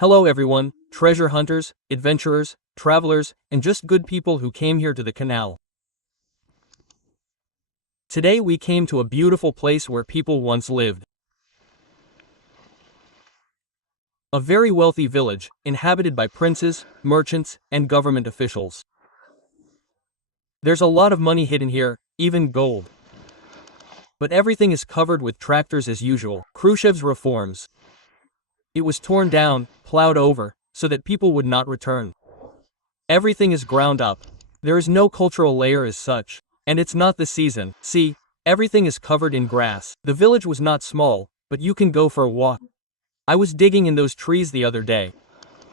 Hello everyone, treasure hunters, adventurers, travelers, and just good people who came here to the canal. Today we came to a beautiful place where people once lived. A very wealthy village, inhabited by princes, merchants, and government officials. There's a lot of money hidden here, even gold. But everything is covered with tractors as usual. Khrushchev's reforms. It was torn down, plowed over, so that people would not return. Everything is ground up. There is no cultural layer as such. And it's not the season. See, everything is covered in grass. The village was not small, but you can go for a walk. I was digging in those trees the other day.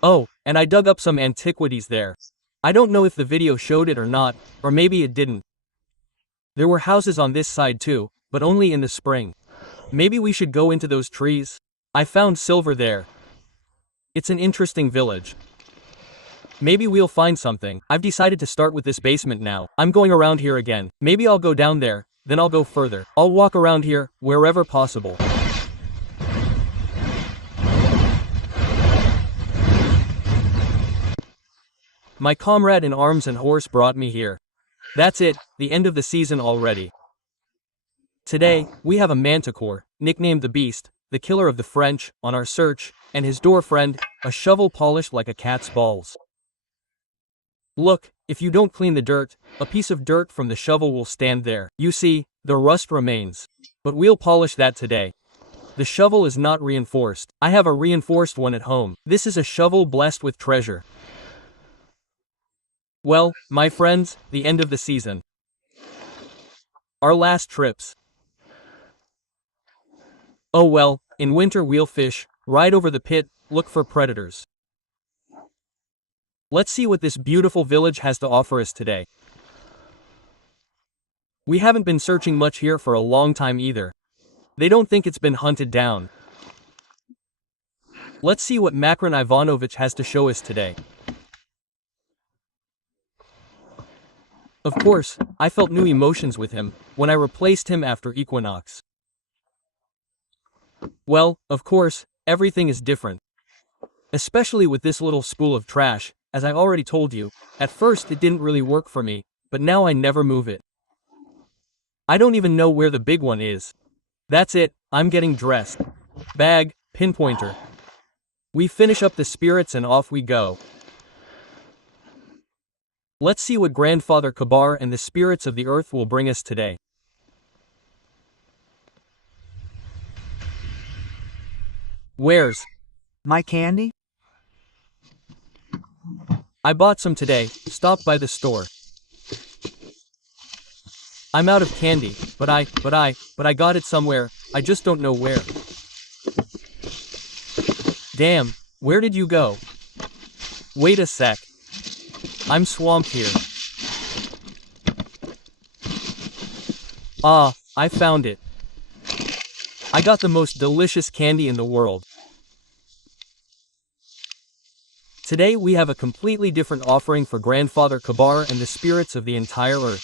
Oh, and I dug up some antiquities there. I don't know if the video showed it or not, or maybe it didn't. There were houses on this side too, but only in the spring. Maybe we should go into those trees? I found silver there. It's an interesting village. Maybe we'll find something. I've decided to start with this basement now. I'm going around here again. Maybe I'll go down there, then I'll go further. I'll walk around here, wherever possible. My comrade in arms and horse brought me here. That's it, the end of the season already. Today, we have a manticore, nicknamed the Beast, the killer of the French, on our search, and his door friend, a shovel polished like a cat's balls. Look, if you don't clean the dirt, a piece of dirt from the shovel will stand there. You see, the rust remains. But we'll polish that today. The shovel is not reinforced. I have a reinforced one at home. This is a shovel blessed with treasure. Well, my friends, the end of the season. Our last trips. Oh well, in winter we'll fish, ride over the pit, look for predators. Let's see what this beautiful village has to offer us today. We haven't been searching much here for a long time either. They don't think it's been hunted down. Let's see what Makron Ivanovich has to show us today. Of course, I felt new emotions with him when I replaced him after Equinox. Well, of course, everything is different. Especially with this little spool of trash, as I already told you. At first it didn't really work for me, but now I never move it. I don't even know where the big one is. That's it, I'm getting dressed. Bag, pinpointer. We finish up the spirits and off we go. Let's see what Grandfather Kabar and the spirits of the earth will bring us today. Where's my candy? I bought some today, stopped by the store. I'm out of candy, but I got it somewhere, I just don't know where. Damn, where did you go? Wait a sec. I'm swamped here. Ah, I found it. I got the most delicious candy in the world. Today we have a completely different offering for Grandfather Kabar and the spirits of the entire earth.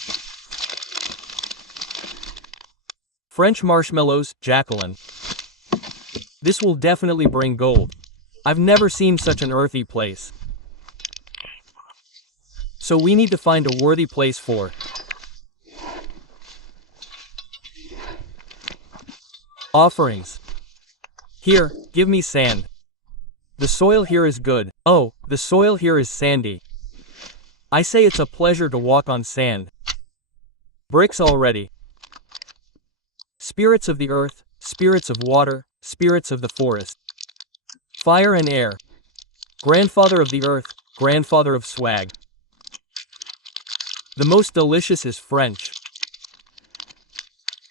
French marshmallows, Jacqueline. This will definitely bring gold. I've never seen such an earthy place. So we need to find a worthy place for. Offerings. Here, give me sand. The soil here is good. Oh, the soil here is sandy. I say it's a pleasure to walk on sand. Bricks already. Spirits of the earth, spirits of water, spirits of the forest. Fire and air. Grandfather of the earth, grandfather of swag. The most delicious is French.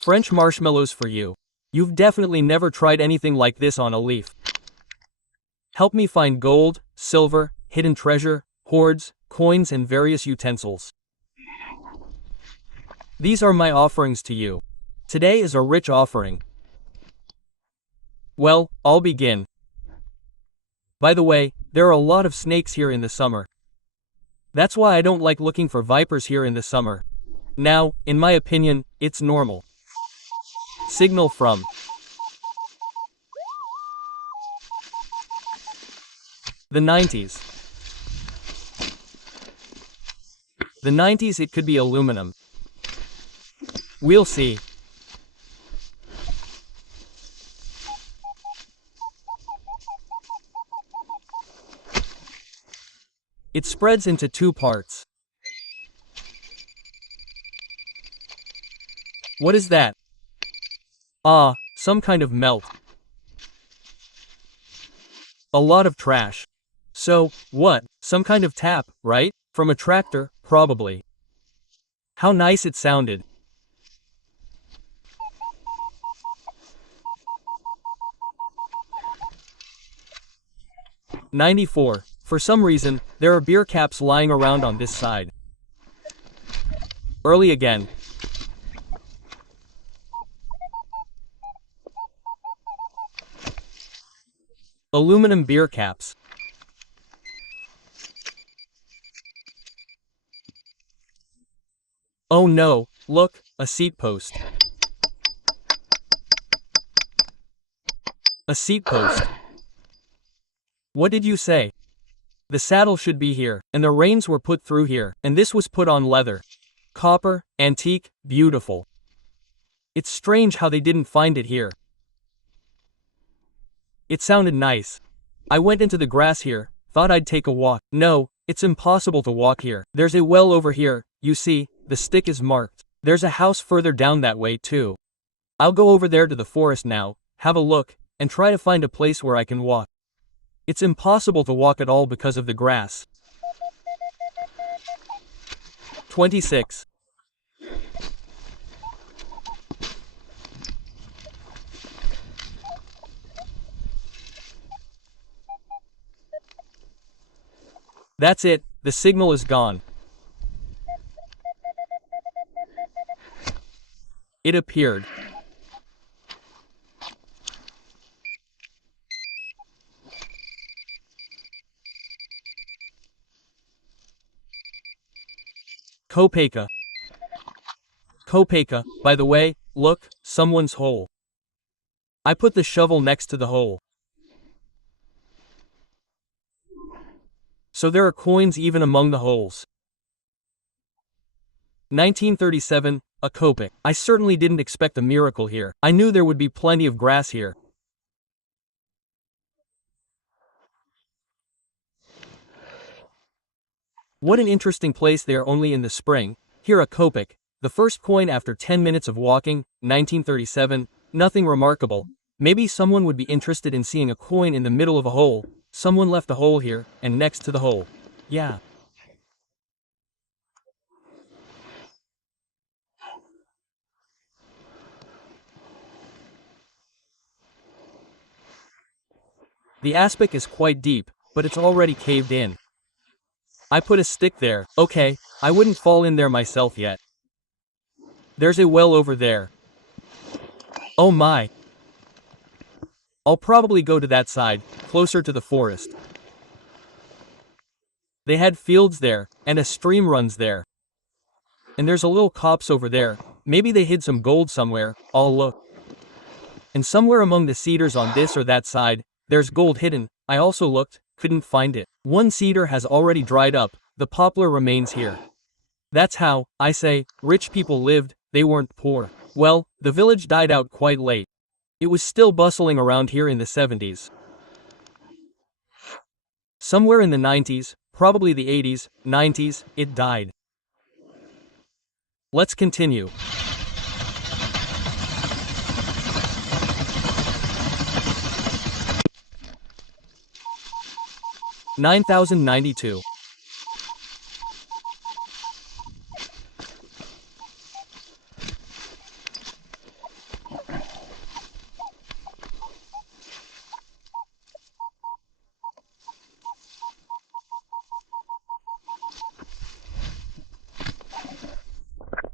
French marshmallows for you. You've definitely never tried anything like this on a leaf. Help me find gold, silver, hidden treasure, hoards, coins and various utensils. These are my offerings to you. Today is a rich offering. Well, I'll begin. By the way, there are a lot of snakes here in the summer. That's why I don't like looking for vipers here in the summer. Now, in my opinion, it's normal. Signal from The 90s. The 90s, it could be aluminum. We'll see. It spreads into two parts. What is that? Ah, some kind of melt. A lot of trash. So, what? Some kind of tap, right? From a tractor, probably. How nice it sounded. '94. For some reason, there are beer caps lying around on this side. Early again. Aluminum beer caps. Oh no, look, a seat post. A seat post. What did you say? The saddle should be here, and the reins were put through here, and this was put on leather. Copper, antique, beautiful. It's strange how they didn't find it here. It sounded nice. I went into the grass here, thought I'd take a walk. No, it's impossible to walk here. There's a well over here, you see, the stick is marked. There's a house further down that way too. I'll go over there to the forest now, have a look, and try to find a place where I can walk. It's impossible to walk at all because of the grass. 26. That's it, the signal is gone. It appeared. Kopeka. Kopeka, by the way, look, someone's hole. I put the shovel next to the hole. So there are coins even among the holes. 1937, a kopeck. I certainly didn't expect a miracle here. I knew there would be plenty of grass here. What an interesting place there only in the spring. Here a kopeck, the first coin after 10 minutes of walking, 1937, nothing remarkable. Maybe someone would be interested in seeing a coin in the middle of a hole. Someone left a hole here, and next to the hole. Yeah. The aspect is quite deep, but it's already caved in. I put a stick there. Okay, I wouldn't fall in there myself yet. There's a well over there. Oh my. I'll probably go to that side, closer to the forest. They had fields there, and a stream runs there. And there's a little copse over there. Maybe they hid some gold somewhere. I'll look. And somewhere among the cedars on this or that side, there's gold hidden. I also looked, couldn't find it. One cedar has already dried up, the poplar remains here. That's how, I say, rich people lived, they weren't poor. Well, the village died out quite late. It was still bustling around here in the 70s. Somewhere in the 90s, probably the 80s, 90s, it died. Let's continue. $9,092.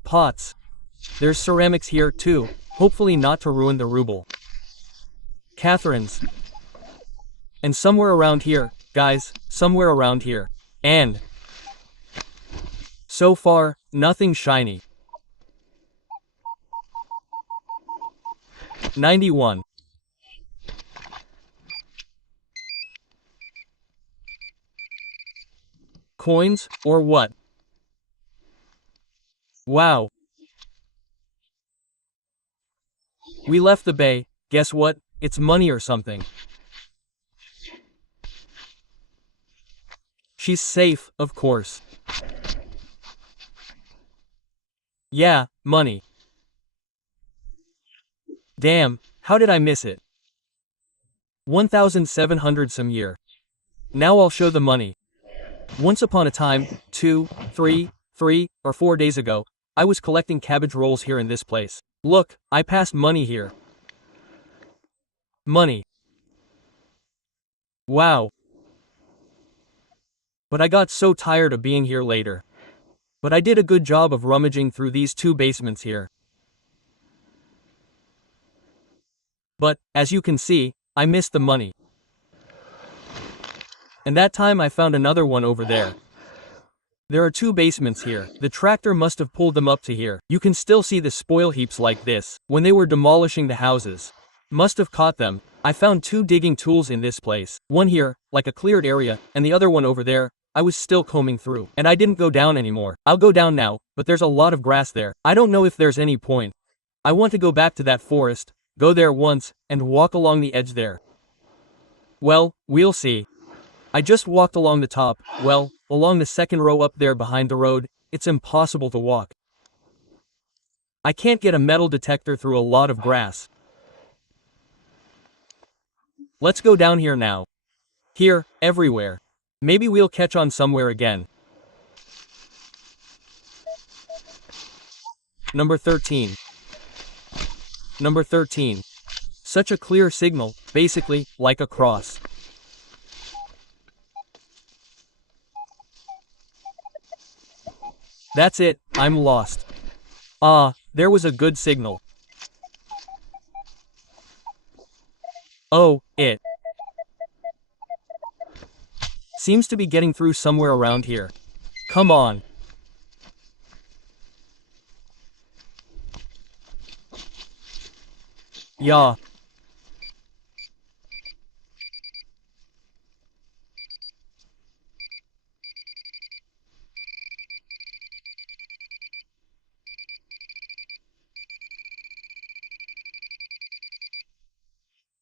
Pots. There's ceramics here too, hopefully not to ruin the ruble. Catherine's. And somewhere around here, guys, somewhere around here. And so far, nothing shiny. 91. Coins, or what? Wow. We left the bay, guess what? It's money or something. She's safe, of course. Yeah, money. Damn, how did I miss it? 1,700 some year. Now I'll show the money. Once upon a time, 2, 3, 3, or 4 days ago, I was collecting cabbage rolls here in this place. Look, I passed money here. Money. Wow. But I got so tired of being here later. But I did a good job of rummaging through these 2 basements here. But, as you can see, I missed the money. And that time I found another one over there. There are 2 basements here. The tractor must have pulled them up to here. You can still see the spoil heaps like this, when they were demolishing the houses. Must have caught them. I found 2 digging tools in this place. One here, like a cleared area, and the other one over there. I was still combing through, and I didn't go down anymore. I'll go down now, but there's a lot of grass there. I don't know if there's any point. I want to go back to that forest, go there once, and walk along the edge there. Well, we'll see. I just walked along the top, well, along the second row up there behind the road. It's impossible to walk. I can't get a metal detector through a lot of grass. Let's go down here now. Here, everywhere. Maybe we'll catch on somewhere again. Number 13. Number 13. Such a clear signal, basically, like a cross. That's it, I'm lost. Ah, there was a good signal. Oh, it seems to be getting through somewhere around here. Come on. Yeah.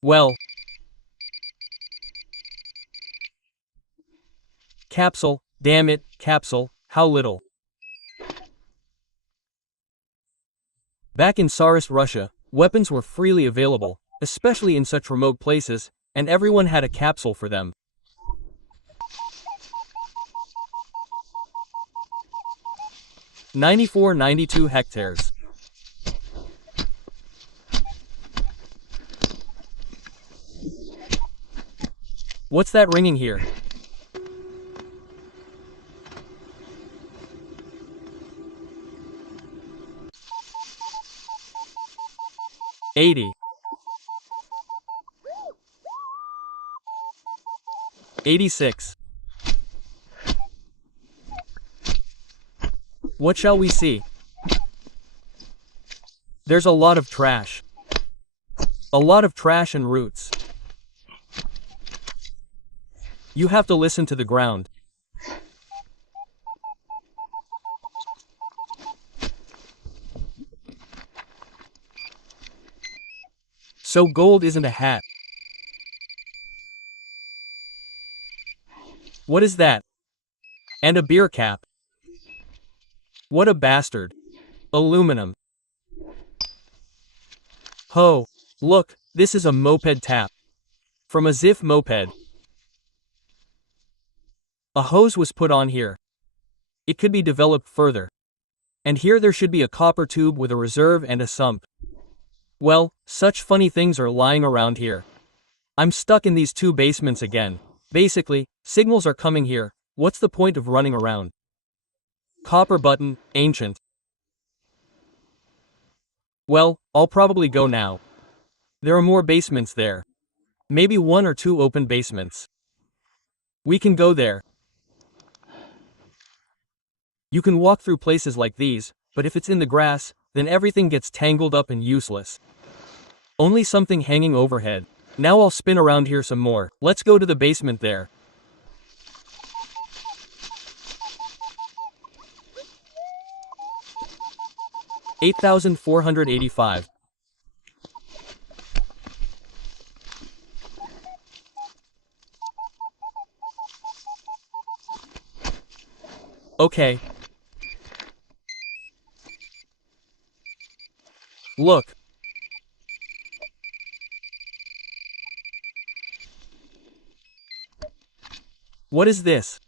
Well. Capsule, damn it, capsule, how little. Back in Tsarist Russia, weapons were freely available, especially in such remote places, and everyone had a capsule for them. (92 hectares). What's that ringing here? $80. 86. What shall we see? There's a lot of trash. A lot of trash and roots. You have to listen to the ground. So gold isn't a hat. What is that? And a beer cap. What a bastard. Aluminum. Ho, look, this is a moped tap. From a Ziff moped. A hose was put on here. It could be developed further. And here there should be a copper tube with a reserve and a sump. Well, such funny things are lying around here. I'm stuck in these 2 basements again. Basically, signals are coming here. What's the point of running around? Copper button, ancient. Well, I'll probably go now. There are more basements there. Maybe 1 or 2 open basements. We can go there. You can walk through places like these, but if it's in the grass, then everything gets tangled up and useless. Only something hanging overhead. Now I'll spin around here some more. Let's go to the basement there. 8,485. Okay. Look. What is this?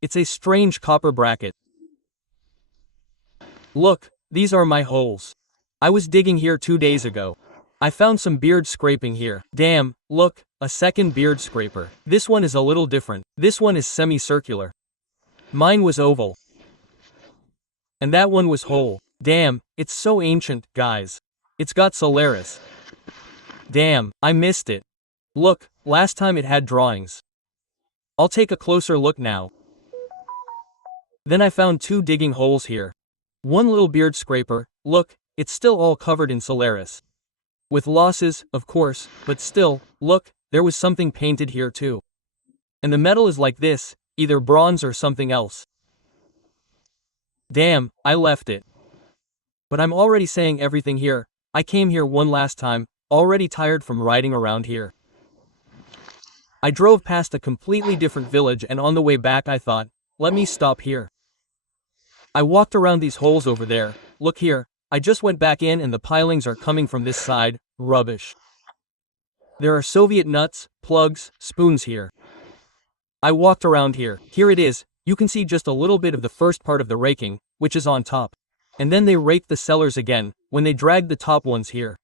It's a strange copper bracket. Look, these are my holes. I was digging here 2 days ago. I found some beard scraping here. Damn, look, a second beard scraper. This one is a little different. This one is semicircular. Mine was oval. And that one was whole. Damn, it's so ancient, guys. It's got Solaris. Damn, I missed it. Look, last time it had drawings. I'll take a closer look now. Then I found 2 digging holes here. One little beard scraper, look, it's still all covered in Solaris. With losses, of course, but still, look, there was something painted here too. And the metal is like this, either bronze or something else. Damn, I left it. But I'm already saying everything here. I came here one last time, already tired from riding around here. I drove past a completely different village and on the way back I thought, let me stop here. I walked around these holes over there, look here, I just went back in and the pilings are coming from this side, rubbish. There are Soviet nuts, plugs, spoons here. I walked around here, here it is, you can see just a little bit of the first part of the raking, which is on top. And then they raked the cellars again, when they dragged the top ones here.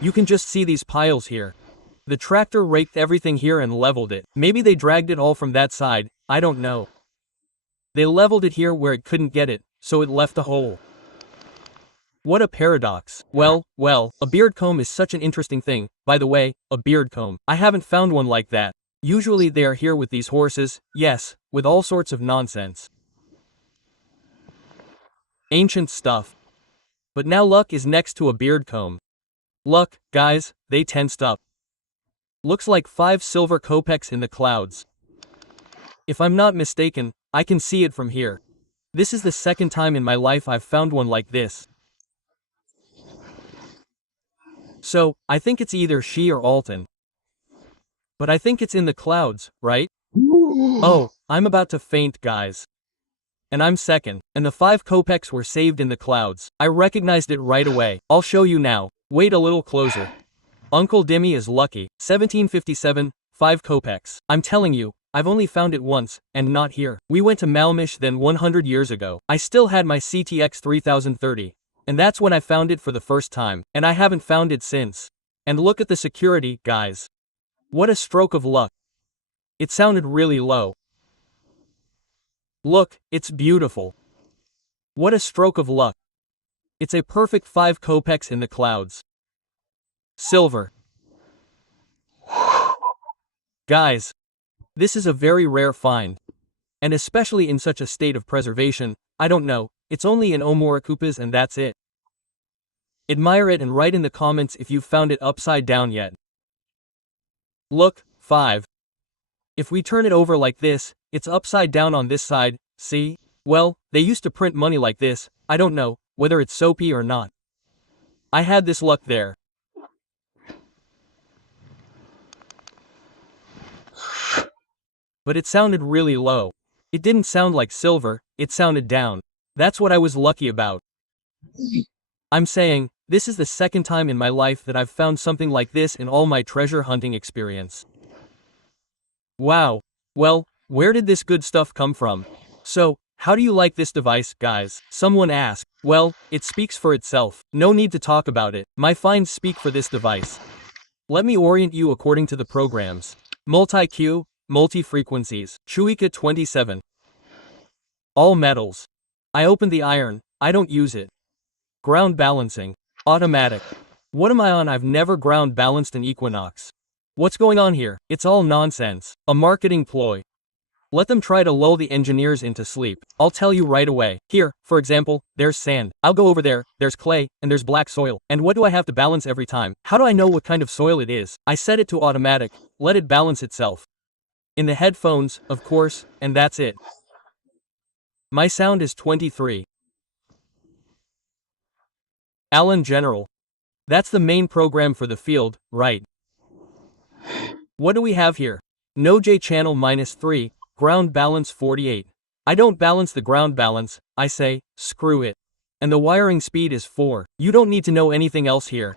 You can just see these piles here. The tractor raked everything here and leveled it. Maybe they dragged it all from that side, I don't know. They leveled it here where it couldn't get it, so it left a hole. What a paradox. Well, a beard comb is such an interesting thing. By the way, a beard comb. I haven't found one like that. Usually they are here with these horses, yes, with all sorts of nonsense. Ancient stuff. But now luck is next to a beard comb. Luck, guys, they tensed up. Looks like 5 silver kopecks in the clouds. If I'm not mistaken, I can see it from here. This is the second time in my life I've found one like this. So, I think it's either she or Alton. But I think it's in the clouds, right? Oh, I'm about to faint, guys. And I'm second. And the 5 kopecks were saved in the clouds. I recognized it right away. I'll show you now. Wait a little closer. Uncle Dimmy is lucky. 1757, 5 kopecks. I'm telling you, I've only found it once, and not here. We went to Malmish then 100 years ago. I still had my CTX 3030. And that's when I found it for the first time. And I haven't found it since. And look at the security, guys. What a stroke of luck. It sounded really low. Look, it's beautiful. What a stroke of luck. It's a perfect 5 kopecks in the clouds. Silver. Guys, this is a very rare find. And especially in such a state of preservation, I don't know, it's only in Omorikupas and that's it. Admire it and write in the comments if you've found it upside down yet. Look, 5. If we turn it over like this, it's upside down on this side, see? Well, they used to print money like this, I don't know, whether it's soapy or not. I had this luck there. But it sounded really low. It didn't sound like silver, it sounded down. That's what I was lucky about. I'm saying, this is the second time in my life that I've found something like this in all my treasure hunting experience. Wow. Well, where did this good stuff come from? So, how do you like this device, guys? Someone asked. Well, it speaks for itself. No need to talk about it. My finds speak for this device. Let me orient you according to the programs. Multi-Q, multi-frequencies. Chuika 27. All metals. I opened the iron, I don't use it. Ground balancing. Automatic. What am I on? I've never ground balanced an Equinox. What's going on here? It's all nonsense. A marketing ploy. Let them try to lull the engineers into sleep. I'll tell you right away. Here, for example, there's sand. I'll go over there, there's clay, and there's black soil. And what do I have to balance every time? How do I know what kind of soil it is? I set it to automatic, let it balance itself. In the headphones, of course, and that's it. My sound is 23. Alan General. That's the main program for the field, right? What do we have here? No J channel -3, ground balance 48. I don't balance the ground balance, I say, screw it. And the wiring speed is 4. You don't need to know anything else here.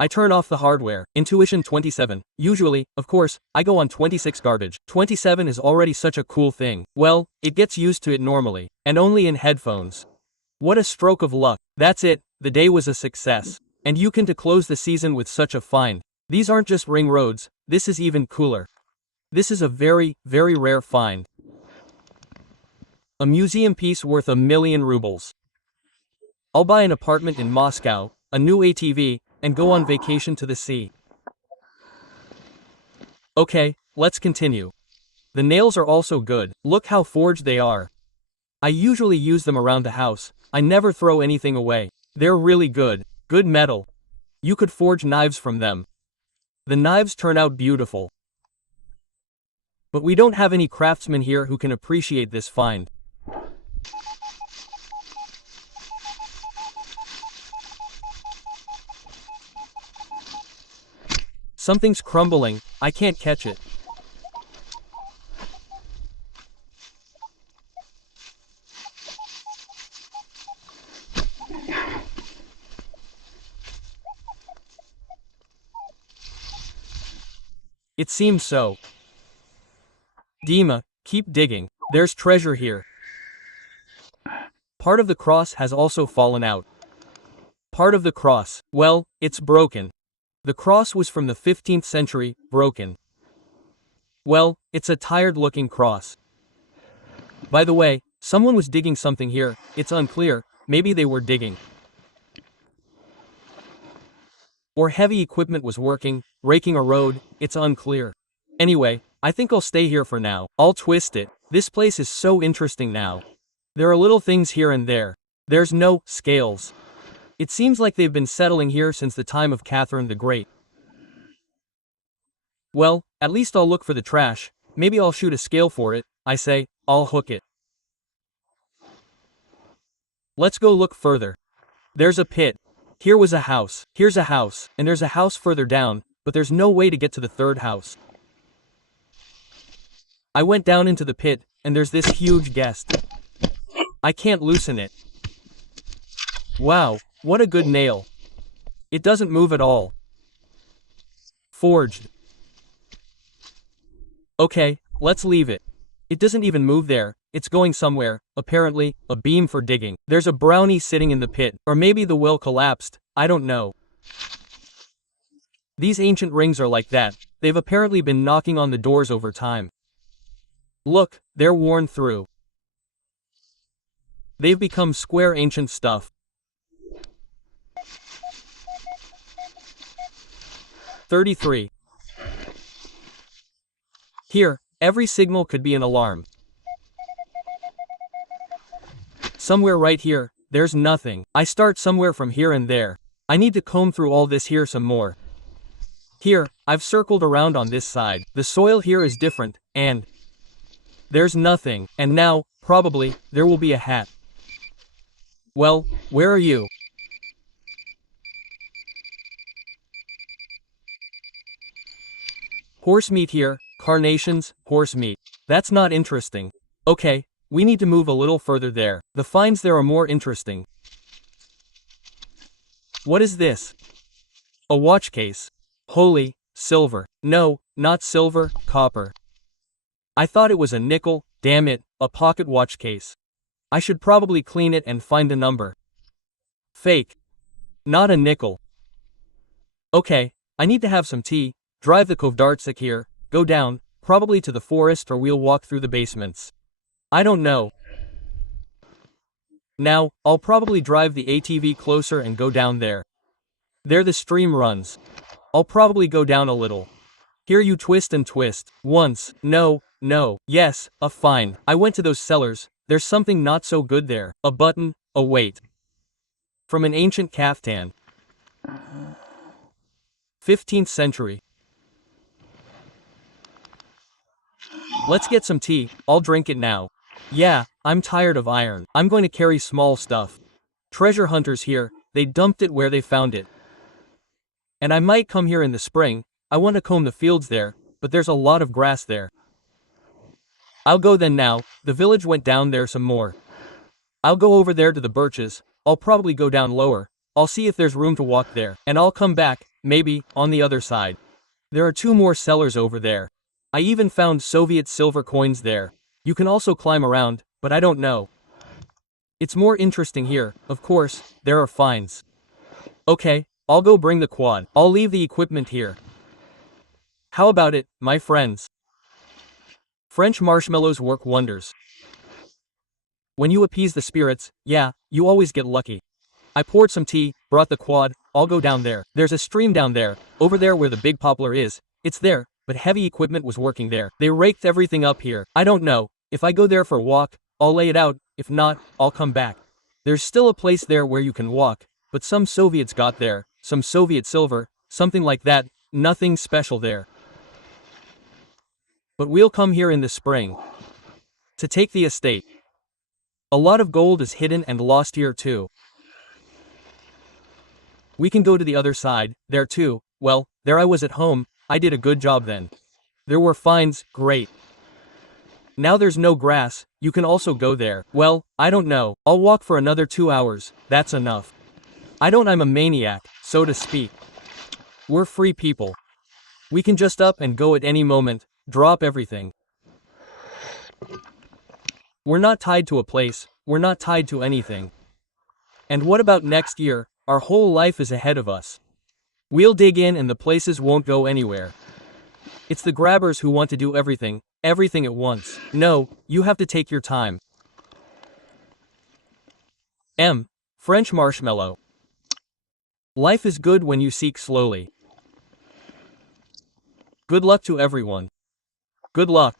I turn off the hardware. Intuition 27. Usually, of course, I go on 26 garbage. 27 is already such a cool thing. Well, it gets used to it normally, and only in headphones. What a stroke of luck. That's it, the day was a success. And you can to close the season with such a find. These aren't just ring roads, this is even cooler. This is a very, very rare find. A museum piece worth 1,000,000 rubles. I'll buy an apartment in Moscow, a new ATV, and go on vacation to the sea. Okay, let's continue. The nails are also good, look how forged they are. I usually use them around the house, I never throw anything away. They're really good, good metal. You could forge knives from them. The knives turn out beautiful. But we don't have any craftsmen here who can appreciate this find. Something's crumbling, I can't catch it. It seems so. Dima, keep digging. There's treasure here. Part of the cross has also fallen out. Part of the cross, well, it's broken. The cross was from the 15th century, broken. Well, it's a tired-looking cross. By the way, someone was digging something here, it's unclear, maybe they were digging. Or heavy equipment was working, raking a road, it's unclear. Anyway, I think I'll stay here for now. I'll twist it. This place is so interesting now. There are little things here and there. There's no scales. It seems like they've been settling here since the time of Catherine the Great. Well, at least I'll look for the trash. Maybe I'll shoot a scale for it, I say, I'll hook it. Let's go look further. There's a pit. Here was a house. Here's a house, and there's a house further down, but there's no way to get to the third house. I went down into the pit, and there's this huge guest. I can't loosen it. Wow, what a good nail. It doesn't move at all. Forged. Okay, let's leave it. It doesn't even move there, it's going somewhere, apparently, a beam for digging. There's a brownie sitting in the pit, or maybe the well collapsed, I don't know. These ancient rings are like that, they've apparently been knocking on the doors over time. Look, they're worn through. They've become square ancient stuff. 33. Here, every signal could be an alarm. Somewhere right here, there's nothing. I start somewhere from here and there. I need to comb through all this here some more. Here, I've circled around on this side. The soil here is different, and there's nothing. And now, probably, there will be a hat. Well, where are you? Horse meat here, carnations, horse meat. That's not interesting. Okay, we need to move a little further there. The finds there are more interesting. What is this? A watch case. Holy, silver. No, not silver, copper. I thought it was a nickel, damn it, a pocket watch case. I should probably clean it and find a number. Fake. Not a nickel. Okay, I need to have some tea, drive the Kovdartsik here, go down, probably to the forest, or we'll walk through the basements. I don't know. Now, I'll probably drive the ATV closer and go down there. There the stream runs. I'll probably go down a little. Here you twist and twist. Once, no, yes, fine. I went to those cellars, there's something not so good there. A button, a weight. From an ancient kaftan. 15th century. Let's get some tea, I'll drink it now. Yeah, I'm tired of iron. I'm going to carry small stuff. Treasure hunters here, they dumped it where they found it. And I might come here in the spring. I want to comb the fields there, but there's a lot of grass there. I'll go then now. The village went down there some more. I'll go over there to the birches. I'll probably go down lower. I'll see if there's room to walk there. And I'll come back, maybe, on the other side. There are 2 more cellars over there. I even found Soviet silver coins there. You can also climb around, but I don't know. It's more interesting here, of course, there are finds. Okay, I'll go bring the quad. I'll leave the equipment here. How about it, my friends? French marshmallows work wonders. When you appease the spirits, yeah, you always get lucky. I poured some tea, brought the quad, I'll go down there. There's a stream down there, over there where the big poplar is. It's there, but heavy equipment was working there. They raked everything up here. I don't know. If I go there for a walk, I'll lay it out. If not, I'll come back. There's still a place there where you can walk, but some Soviets got there, some Soviet silver, something like that, nothing special there. But we'll come here in the spring to take the estate. A lot of gold is hidden and lost here too. We can go to the other side, there too. Well, there I was at home, I did a good job then. There were finds, great. Now there's no grass, you can also go there. Well, I don't know, I'll walk for another 2 hours, that's enough. I'm a maniac, so to speak. We're free people. We can just up and go at any moment, drop everything. We're not tied to a place, we're not tied to anything. And what about next year? Our whole life is ahead of us. We'll dig in and the places won't go anywhere. It's the grabbers who want to do everything at once. No, you have to take your time. French marshmallow. Life is good when you seek slowly. Good luck to everyone. Good luck.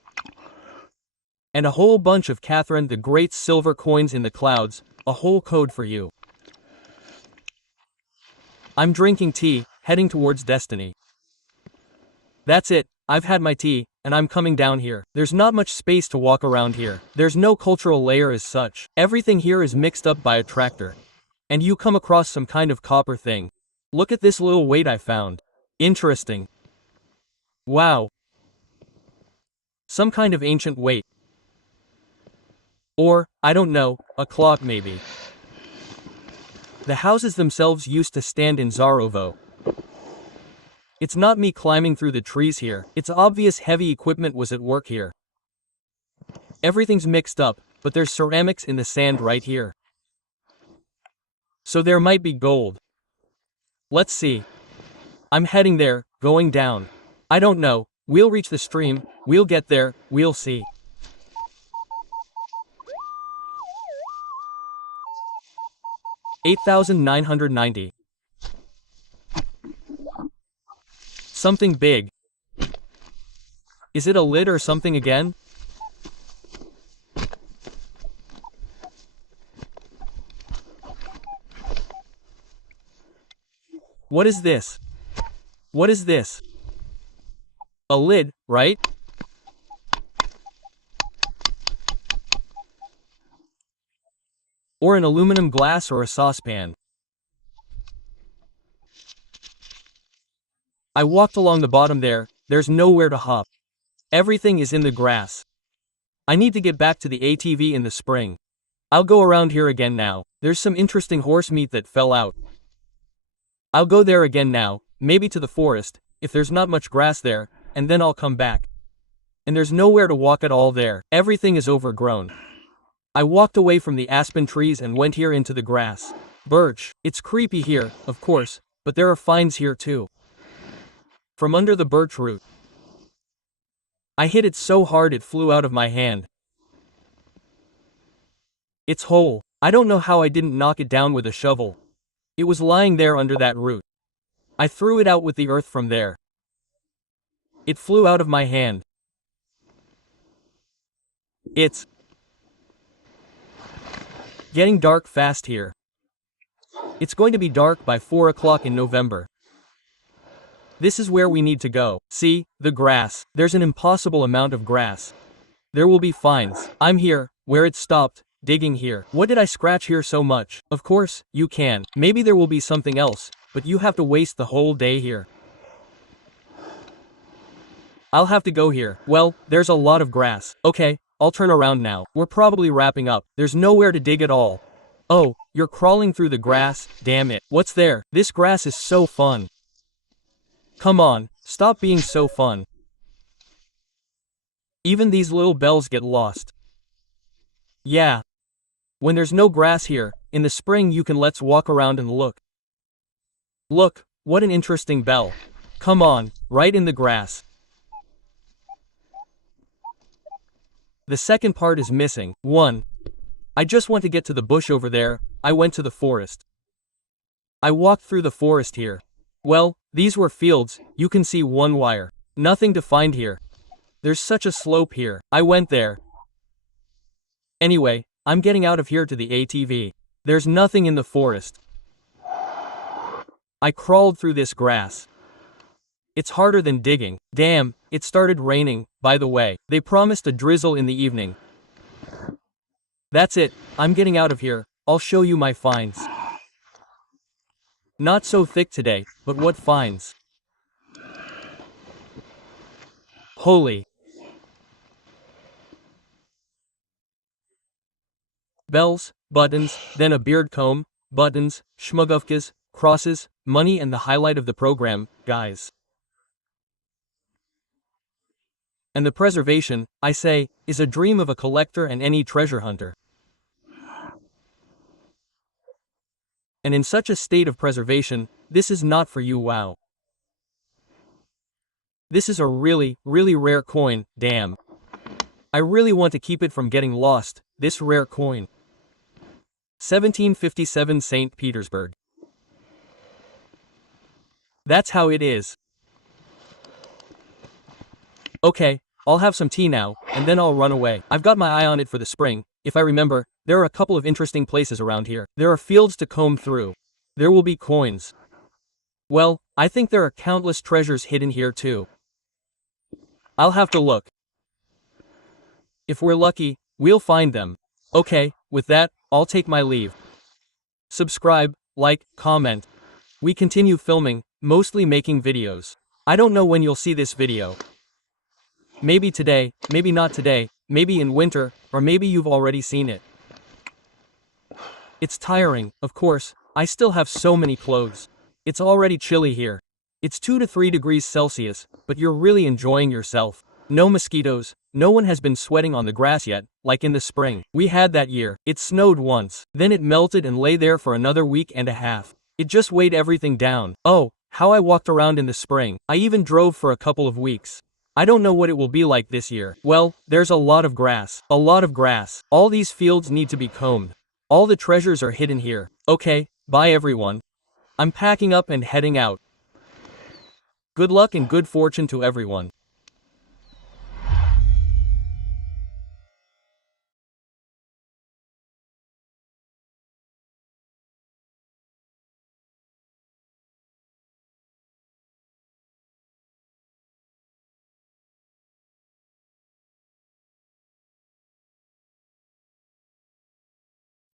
And a whole bunch of Catherine the Great's silver coins in the clouds, a whole code for you. I'm drinking tea, heading towards destiny. That's it, I've had my tea, and I'm coming down here. There's not much space to walk around here. There's no cultural layer as such. Everything here is mixed up by a tractor. And you come across some kind of copper thing. Look at this little weight I found. Interesting. Wow. Some kind of ancient weight. Or, I don't know, a clock maybe. The houses themselves used to stand in Zarovo. It's not me climbing through the trees here. It's obvious heavy equipment was at work here. Everything's mixed up, but there's ceramics in the sand right here. So there might be gold. Let's see. I'm heading there, going down. I don't know, we'll reach the stream, we'll get there, we'll see. $8,990. Something big. Is it a lid or something again? What is this? What is this? A lid, right? Or an aluminum glass or a saucepan. I walked along the bottom there, there's nowhere to hop. Everything is in the grass. I need to get back to the ATV in the spring. I'll go around here again now. There's some interesting horse meat that fell out. I'll go there again now, maybe to the forest, if there's not much grass there, and then I'll come back. And there's nowhere to walk at all there, everything is overgrown. I walked away from the aspen trees and went here into the grass. Birch. It's creepy here, of course, but there are finds here too. From under the birch root. I hit it so hard it flew out of my hand. It's whole. I don't know how I didn't knock it down with a shovel. It was lying there under that root. I threw it out with the earth from there. It flew out of my hand. It's getting dark fast here. It's going to be dark by 4 o'clock in November. This is where we need to go. See, the grass. There's an impossible amount of grass. There will be finds. I'm here, where it stopped, digging here. What did I scratch here so much? Of course, you can. Maybe there will be something else, but you have to waste the whole day here. I'll have to go here. Well, there's a lot of grass. Okay, I'll turn around now. We're probably wrapping up. There's nowhere to dig at all. Oh, you're crawling through the grass, damn it. What's there? This grass is so fun. Come on, stop being so fun. Even these little bells get lost. Yeah. When there's no grass here, in the spring you can let's walk around and look. Look, what an interesting bell. Come on, right in the grass. The second part is missing. 1. I just want to get to the bush over there. I went to the forest. I walked through the forest here. Well, these were fields, you can see one wire. Nothing to find here. There's such a slope here. I went there. Anyway, I'm getting out of here to the ATV. There's nothing in the forest. I crawled through this grass. It's harder than digging. Damn, it started raining, by the way. They promised a drizzle in the evening. That's it, I'm getting out of here. I'll show you my finds. Not so thick today, but what finds? Holy. Bells, buttons, then a beard comb, buttons, schmugufkas, crosses, money and the highlight of the program, guys. And the preservation, I say, is a dream of a collector and any treasure hunter. And in such a state of preservation, this is not for you. Wow. This is a really, really rare coin, damn. I really want to keep it from getting lost, this rare coin. 1757 St. Petersburg. That's how it is. Okay, I'll have some tea now, and then I'll run away. I've got my eye on it for the spring. If I remember, there are a couple of interesting places around here. There are fields to comb through. There will be coins. Well, I think there are countless treasures hidden here too. I'll have to look. If we're lucky, we'll find them. Okay, with that, I'll take my leave. Subscribe, like, comment. We continue filming, mostly making videos. I don't know when you'll see this video. Maybe today, maybe not today, maybe in winter, or maybe you've already seen it. It's tiring, of course, I still have so many clothes. It's already chilly here. It's 2 to 3 degrees Celsius, but you're really enjoying yourself. No mosquitoes, no one has been sweating on the grass yet, like in the spring. We had that year. It snowed once, then it melted and lay there for another week and a half. It just weighed everything down. Oh, how I walked around in the spring. I even drove for a couple of weeks. I don't know what it will be like this year. Well, there's a lot of grass. A lot of grass. All these fields need to be combed. All the treasures are hidden here. Okay, bye everyone. I'm packing up and heading out. Good luck and good fortune to everyone.